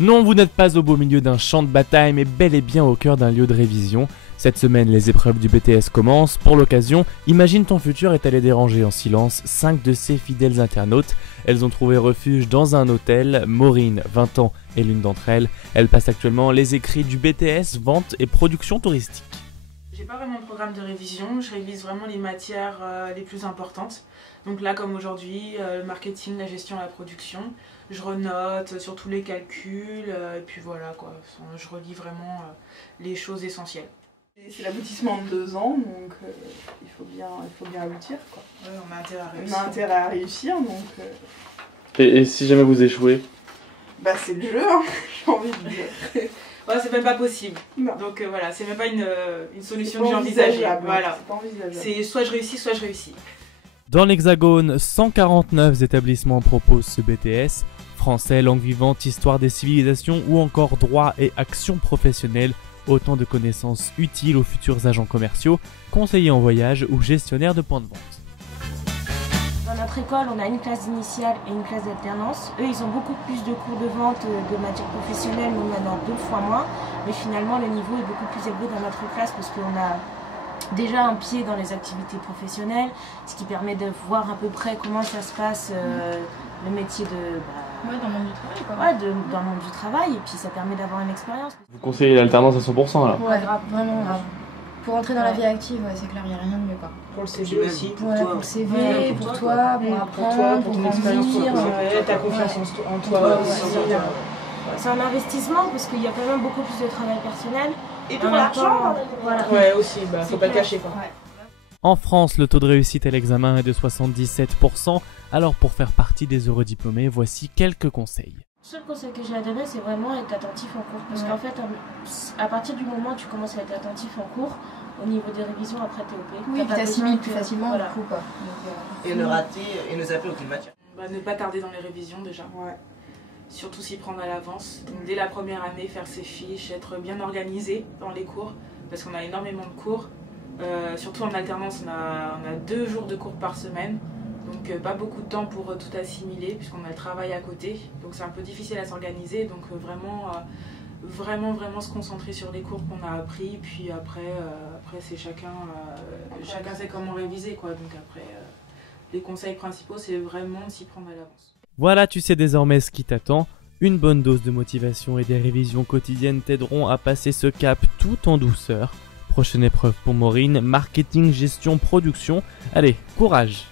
Non, vous n'êtes pas au beau milieu d'un champ de bataille, mais bel et bien au cœur d'un lieu de révision. Cette semaine, les épreuves du BTS commencent. Pour l'occasion, Imagine ton futur est allé déranger en silence 5 de ses fidèles internautes. Elles ont trouvé refuge dans un hôtel. Maureen, 20 ans, est l'une d'entre elles. Elle passe actuellement les écrits du BTS, vente et production touristique. J'ai pas vraiment de programme de révision, je révise vraiment les matières les plus importantes. Donc là, comme aujourd'hui, le marketing, la gestion, la production. Je renote sur tous les calculs, et puis voilà quoi, je relis vraiment les choses essentielles. C'est l'aboutissement de 2 ans, donc il faut bien aboutir quoi. Ouais, on a intérêt à réussir. On a intérêt à réussir, donc... Et si jamais vous échouez? Bah c'est le jeu, hein, j'ai envie de dire. Ouais, c'est même pas possible. Non. Donc voilà, c'est même pas une solution que j'ai envisagée. Voilà. C'est pas envisageable. C'est soit je réussis, soit je réussis. Dans l'Hexagone, 149 établissements proposent ce BTS. Français, langue vivante, histoire des civilisations ou encore droit et action professionnelle. Autant de connaissances utiles aux futurs agents commerciaux, conseillers en voyage ou gestionnaires de points de vente. Dans notre école, on a une classe initiale et une classe d'alternance. Eux, ils ont beaucoup plus de cours de vente de matière professionnelle, nous on en a 2 fois moins. Mais finalement, le niveau est beaucoup plus élevé dans notre classe parce qu'on a déjà un pied dans les activités professionnelles, ce qui permet de voir à peu près comment ça se passe le métier de... Ouais, dans le monde du travail quoi. Ouais, dans le monde du travail, et puis ça permet d'avoir une expérience. Vous conseillez l'alternance à 100% là? Ouais, grave, vraiment grave. Pour entrer dans la vie active, ouais, c'est clair, il n'y a rien de mieux quoi. Pour le CV aussi, pour toi. Pour le CV, pour toi, pour apprendre, pour ton expérience grandir. professionnelle, ta confiance en toi aussi. C'est un investissement parce qu'il y a quand même beaucoup plus de travail personnel. Et pour l'argent, voilà. Ouais, aussi, bah, faut pas le cacher quoi. Ouais. En France, le taux de réussite à l'examen est de 77%, alors pour faire partie des heureux diplômés, voici quelques conseils. Le seul conseil que j'ai à donner, c'est vraiment être attentif en cours. Parce qu'en fait, à partir du moment où tu commences à être attentif en cours, au niveau des révisions, après t'es OP. Oui, puis t'assimiles plus facilement voilà. du coup quoi. Et ne rater et ne zapper aucune matière. Bah, ne pas tarder dans les révisions déjà. Ouais. Surtout s'y prendre à l'avance. Donc dès la première année, faire ses fiches, être bien organisé dans les cours, parce qu'on a énormément de cours. Surtout en alternance, on a 2 jours de cours par semaine, donc pas beaucoup de temps pour tout assimiler, puisqu'on a le travail à côté. Donc c'est un peu difficile à s'organiser, donc vraiment se concentrer sur les cours qu'on a appris, puis après c'est chacun sait comment réviser quoi. Donc après, les conseils principaux, c'est vraiment de s'y prendre à l'avance. Voilà, tu sais désormais ce qui t'attend. Une bonne dose de motivation et des révisions quotidiennes t'aideront à passer ce cap tout en douceur. Prochaine épreuve pour Maureen, marketing, gestion, production. Allez, courage!